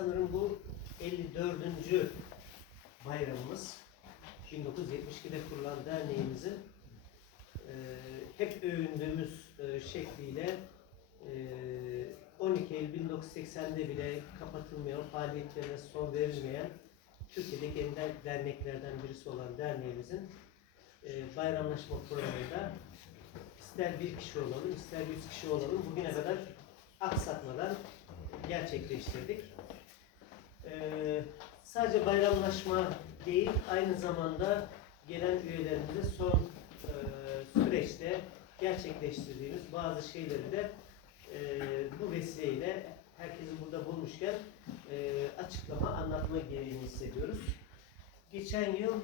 sanırım bu 54. bayramımız. 1972'de kurulan derneğimizin hep övündüğümüz şekliyle 12 Eylül 1980'de bile kapatılmayan, faaliyetlerine son verilmeyen Türkiye'deki ender derneklerden birisi olan derneğimizin bayramlaşma programında ister bir kişi olalım, ister 100 kişi olalım bugüne kadar aksatmadan gerçekleştirdik. Sadece bayramlaşma değil, aynı zamanda gelen üyelerimize son süreçte gerçekleştirdiğimiz bazı şeyleri de bu vesileyle herkesi burada bulmuşken açıklama, anlatma gereğini hissediyoruz. Geçen yıl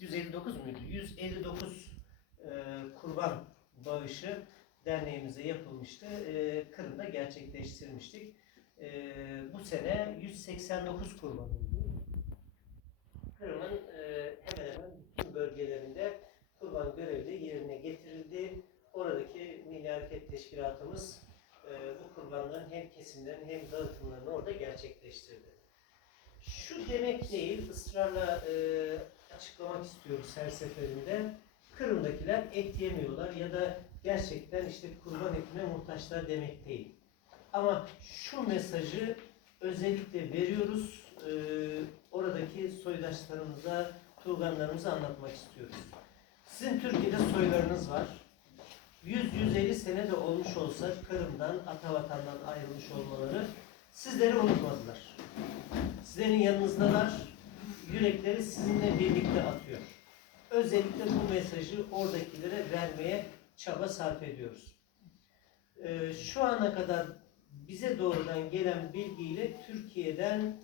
159 muydu? 159 kurban bağışı derneğimize yapılmıştı. Kırım'da gerçekleştirmiştik. Bu sene 189 kurban oldu. Kırım'ın hemen hemen bütün bölgelerinde kurban görevi de yerine getirildi. Oradaki Milli Hareket Teşkilatımız bu kurbanların hem kesimlerini hem dağıtımlarını orada gerçekleştirdi. Şu demek değil, ısrarla açıklamak istiyoruz her seferinde. Kırım'dakiler et yemiyorlar ya da gerçekten işte kurban etine muhtaçlar demek değil. Ama şu mesajı özellikle veriyoruz, oradaki soydaşlarımıza, tuğganlarımıza anlatmak istiyoruz. Sizin Türkiye'de soylarınız var. 100-150 sene de olmuş olsa Kırım'dan, Atavatan'dan ayrılmış olmaları sizleri unutmadılar. Sizlerin yanınızdalar, yürekleri sizinle birlikte atıyor. Özellikle bu mesajı oradakilere vermeye çaba sarf ediyoruz. Şu ana kadar bize doğrudan gelen bilgiyle Türkiye'den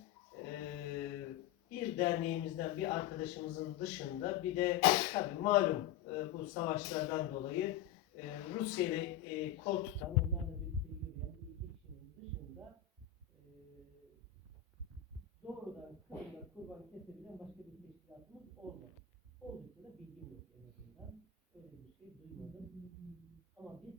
bir derneğimizden bir arkadaşımızın dışında bir de tabii malum bu savaşlardan dolayı Rusya ile kol tutan, onlarla birlikte yürüyen bir iki kişinin dışında doğrudan Kırım'da kurban kesebilen başka bir teşkilatımız olmadı. Oldukça da bilgim yok en azından. Öyle bir şey duymadım. Ama biz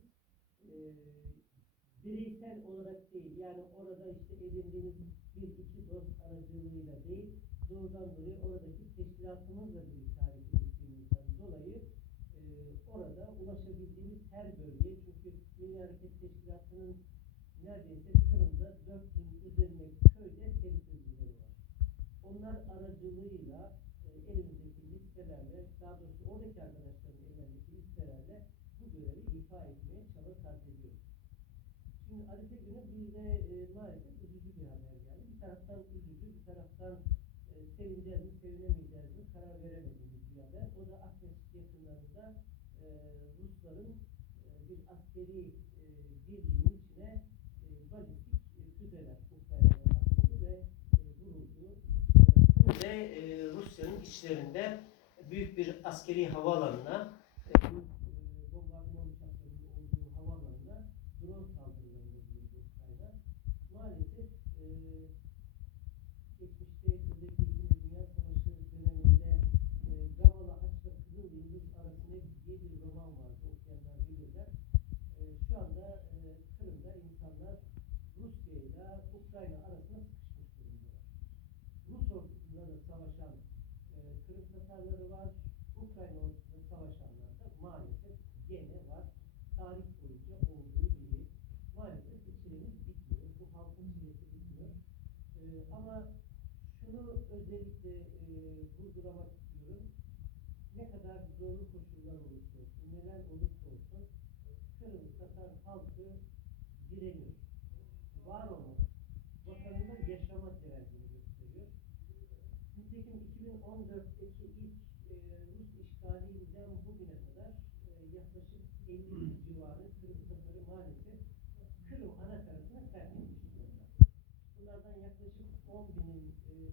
bireysel olarak değil, yani orada işte edindiğimiz bir iki dost aracılığıyla değil, doğrudan dolayı oradaki teşkilatımızla birlikte hareket ettiğimizden dolayı orada ulaşabildiğimiz her bölgeye, çünkü Milli Hareket Teşkilatı'nın neredeyse Kırım'da 4000 üzerinde köyde temsilcileri var. Onlar aracılığıyla elimizdeki listelerle, daha doğrusu oradaki arkadaşların ellerindeki listelerle bu görevi ifa etmeye çaba sarf ediyoruz. Şimdi Arife günü bizde maalesef üzücü bir haber geldi. Bir taraftan üzücü, bir taraftan sevineceğiz mi, sevinemeyeceğiz mi karar veremediğimiz bir haber. O da Akmeşit yakınlarında Rusların bir askeri birliğinin içine balistik füzeler Ukrayna'dan atıldı ve vuruldu. Ve Rusya'nın içlerinde büyük bir askeri havaalanına, bombardıman uçaklarının olduğu havaalanına drone saldırılarında bulundu Ukrayna. Maalesef geçmişte özellikle İkinci Dünya Savaşı döneminde Gavala Haç'la Kızıl Yıldız arasında diye bir roman vardı. Okuyanlar bilirler. Şu anda Kırım'da insanlar Rusya ile Ukrayna arasında sıkışmış durumdalar. Rus ordusunda da savaşan Kırım Tatarları var. Ukrayna ordusunda savaşanlar da maalesef gene var. Tarih boyunca olduğu gibi maalesef bu çilemiz bitmiyor. Bu halkın çilesi bitmiyor. Ama şunu özellikle vurgulamak istiyorum. Ne kadar zorlu koşullar olursa olsun, neler olursa olsun Kırım Tatar halkı direniyor. Var olmak, vatanında yaşama terazini gösteriyor. Nitekim 2014'teki ilk Rus işgalinden bugüne kadar yaklaşık 50 civarı Kırım Tatarı maalesef Kırım anakarasına terk etmiş durumda. Bunlardan yaklaşık 10.000'in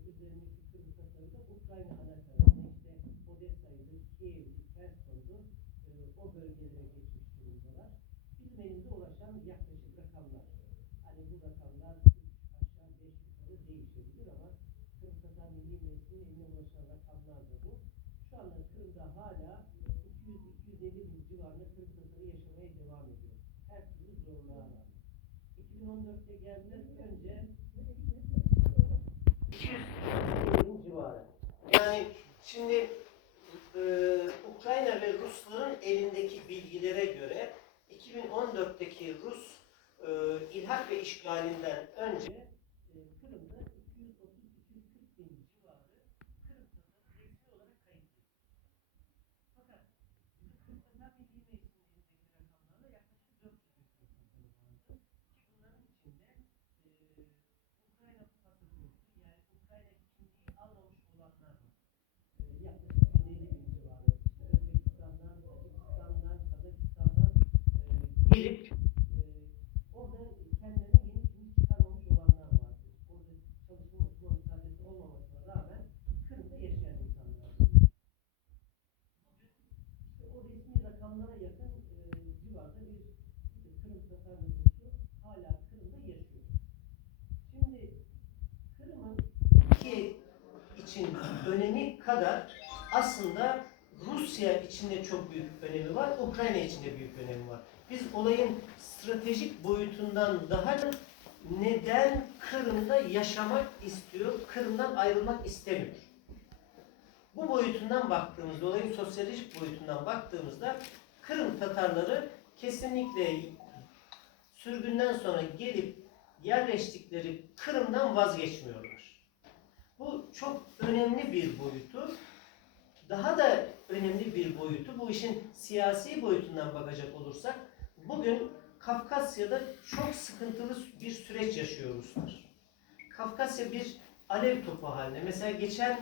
üzerindeki Kırım Tatarı da Ukrayna anakarasına, işte Odessa'ydı, Kiev'di, Kherson'du, o bölgelere geçmiş durumdalar. Bizim elimize ulaşan yaklaşık rakamlar. Hani bu rakamlar 3 aşağı 5 yukarı değişebilir ama Kırım Tatar Milli Meclisi'nin eline ulaşan rakamlar da bu. Şu anda Kırım'da hala 200-250 bin civarında Kırım Tatarı yaşamaya devam ediyor. Her türlü zorluğa rağmen. 2014'te geldiler. Önce 200 civarı. Yani şimdi Ukrayna ve Rusların elindeki bilgilere göre 2014'teki Rus ilhak ve işgalinden önce Kırım'da 230-240 bin civarı Kırım Tatarı resmi olarak kayıtlıydı. Fakat bizim Kırım Tatar Milli Meclisi'nin elindeki rakamlarla yaklaşık 400 bin Kırım Tatarı vardı. Ki bunların içinde Ukrayna pasaportu yani Ukrayna kimliği almamış olanlar var. Yaklaşık 150 bin civarı. İşte Özbekistan'dan, Tacikistan'dan, Kazakistan'dan gelip orada kendilerine yeni kimlik çıkarmamış olanlar vardı. Orada çalışma okuma müsaadesi olmamasına rağmen Kırım'da yaşayan insanlar vardı. Bugün işte o resmi rakamlara yakın civarda bir Kırım Tatar nüfusu hala Kırım'da yaşıyor. Şimdi Kırım'ın Türkiye için önemi kadar aslında Rusya için de çok büyük önemi var, Ukrayna için de büyük önemi var. Biz olayın stratejik boyutundan daha neden Kırım'da yaşamak istiyor, Kırım'dan ayrılmak istemiyor. Bu boyutundan baktığımızda, olayın sosyolojik boyutundan baktığımızda Kırım Tatarları kesinlikle sürgünden sonra gelip yerleştikleri Kırım'dan vazgeçmiyorlar. Bu çok önemli bir boyutu. Daha da önemli bir boyutu, bu işin siyasi boyutundan bakacak olursak, bugün Kafkasya'da çok sıkıntılı bir süreç yaşıyor Ruslar. Kafkasya bir alev topu haline. Mesela geçen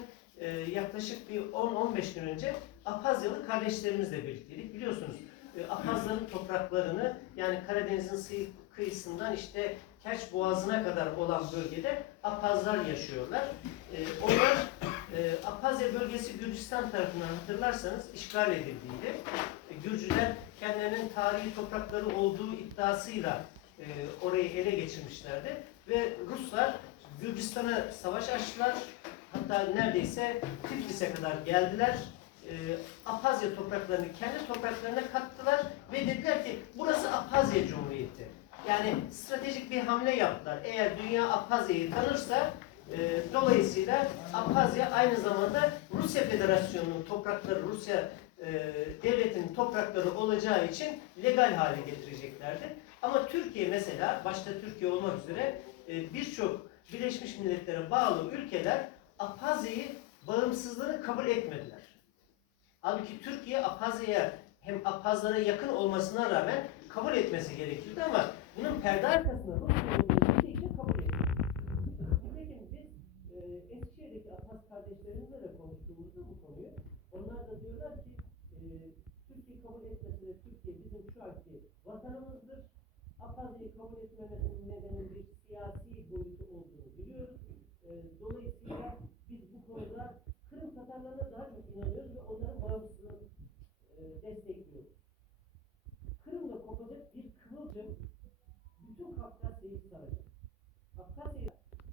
yaklaşık bir 10-15 gün önce Apazyalı kardeşlerimizle birlikteydik. Biliyorsunuz Apazların topraklarını, yani Karadeniz'in kıyısından işte Kerç Boğazı'na kadar olan bölgede Apazlar yaşıyorlar. Onlar Apazya bölgesi Gürcistan tarafından hatırlarsanız işgal edildiydi. Gürcüler kendilerinin tarihi toprakları olduğu iddiasıyla orayı ele geçirmişlerdi ve Ruslar Gürcistan'a savaş açtılar. Hatta neredeyse Tiflis'e kadar geldiler. Apazya topraklarını kendi topraklarına kattılar ve dediler ki burası Apazya Cumhuriyeti. Yani stratejik bir hamle yaptılar. Eğer dünya Apazya'yı tanırsa dolayısıyla Apazya aynı zamanda Rusya Federasyonu'nun toprakları, Rusya devletinin toprakları olacağı için legal hale getireceklerdi. Ama Türkiye mesela, başta Türkiye olmak üzere birçok Birleşmiş Milletler'e bağlı ülkeler Apazya'yı, bağımsızlığını kabul etmediler. Halbuki Türkiye Apazya'ya hem Apazlara yakın olmasına rağmen kabul etmesi gerekirdi ama bunun perde arkasında Rusya